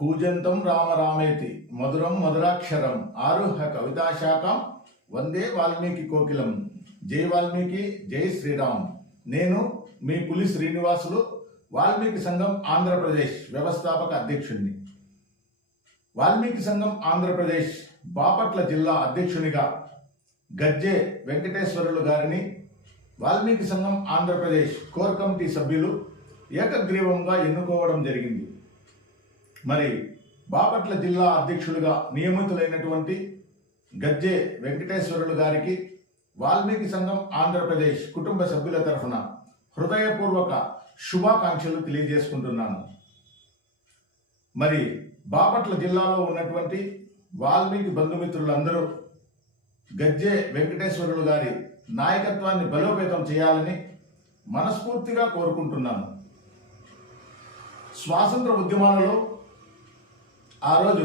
కూజంతం రామ రామేతి మధురం మధురాక్షరం ఆరుహ కవితాశాఖం వందే వాల్మీకి కోకిలం. జై వాల్మీకి, జై శ్రీరామ్. నేను మీ పులి శ్రీనివాసులు, వాల్మీకి సంఘం ఆంధ్రప్రదేశ్ వ్యవస్థాపక అధ్యక్షుడిని. వాల్మీకి సంఘం ఆంధ్రప్రదేశ్ బాపట్ల జిల్లా అధ్యక్షునిగా గజ్జె వెంకటేశ్వరులు గారిని వాల్మీకి సంఘం ఆంధ్రప్రదేశ్ కోర్ కమిటీ సభ్యులు ఏకగ్రీవంగా ఎన్నుకోవడం జరిగింది. మరి బాపట్ల జిల్లా అధ్యక్షుడిగా నియమితులైనటువంటి గజ్జె వెంకటేశ్వరులు గారికి వాల్మీకి సంఘం ఆంధ్రప్రదేశ్ కుటుంబ సభ్యుల తరఫున హృదయపూర్వక శుభాకాంక్షలు తెలియజేసుకుంటున్నాను. మరి బాపట్ల జిల్లాలో ఉన్నటువంటి వాల్మీకి బంధుమిత్రులందరూ గజ్జె వెంకటేశ్వరులు గారి నాయకత్వాన్ని బలోపేతం చేయాలని మనస్ఫూర్తిగా కోరుకుంటున్నాను. స్వాతంత్ర ఉద్యమాలలో ఆ రోజు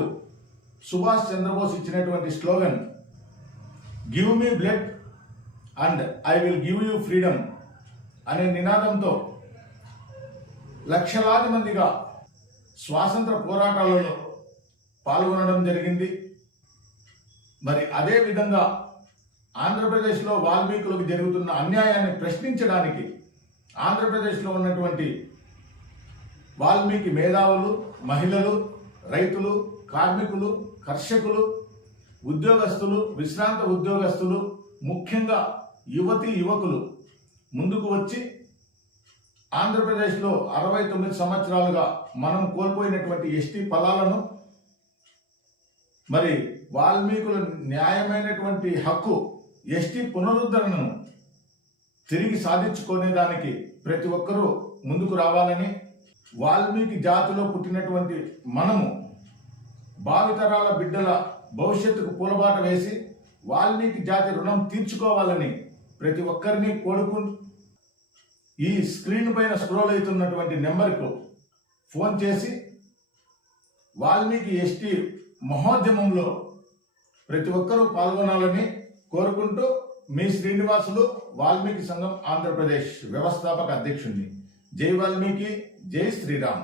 సుభాష్ చంద్రబోస్ ఇచ్చినటువంటి slogan give me blood and I will give you freedom అనే నినాదంతో లక్షలాది మందిగా స్వాతంత్ర పోరాటాలలో పాల్గొనడం జరిగింది. మరి అదే విధంగా ఆంధ్రప్రదేశ్లో వాల్మీకులకు జరుగుతున్న అన్యాయాన్ని ప్రశ్నించడానికి ఆంధ్రప్రదేశ్లో ఉన్నటువంటి వాల్మీకి మేధావులు, మహిళలు, రైతులు, కార్మికులు, కర్షకులు, ఉద్యోగస్తులు, విశ్రాంత ఉద్యోగస్తులు, ముఖ్యంగా యువతీ యువకులు ముందుకు వచ్చి ఆంధ్రప్రదేశ్లో 69 సంవత్సరాలుగా మనం కోల్పోయినటువంటి ఎస్టీ ఫలాలను, మరి వాల్మీకుల న్యాయమైనటువంటి హక్కు ఎస్టీ పునరుద్ధరణను తిరిగి సాధించుకునేదానికి ప్రతి ఒక్కరూ ముందుకు రావాలని, వాల్మీకి జాతిలో పుట్టినటువంటి మనము భావితరాల బిడ్డల భవిష్యత్తుకు పూలబాట వేసి వాల్మీకి జాతి రుణం తీర్చుకోవాలని ప్రతి ఒక్కరిని ఈ స్క్రీన్ పైన స్క్రోల్ అవుతున్నటువంటి నెంబర్కు ఫోన్ చేసి వాల్మీకి ఎస్టీ మహోద్యమంలో ప్రతి ఒక్కరూ పాల్గొనాలని కోరుకుంటూ మీ శ్రీనివాసులు, వాల్మీకి సంఘం ఆంధ్రప్రదేశ్ వ్యవస్థాపక అధ్యక్షుడిని. జై వాల్మీకి, జై శ్రీరామ్.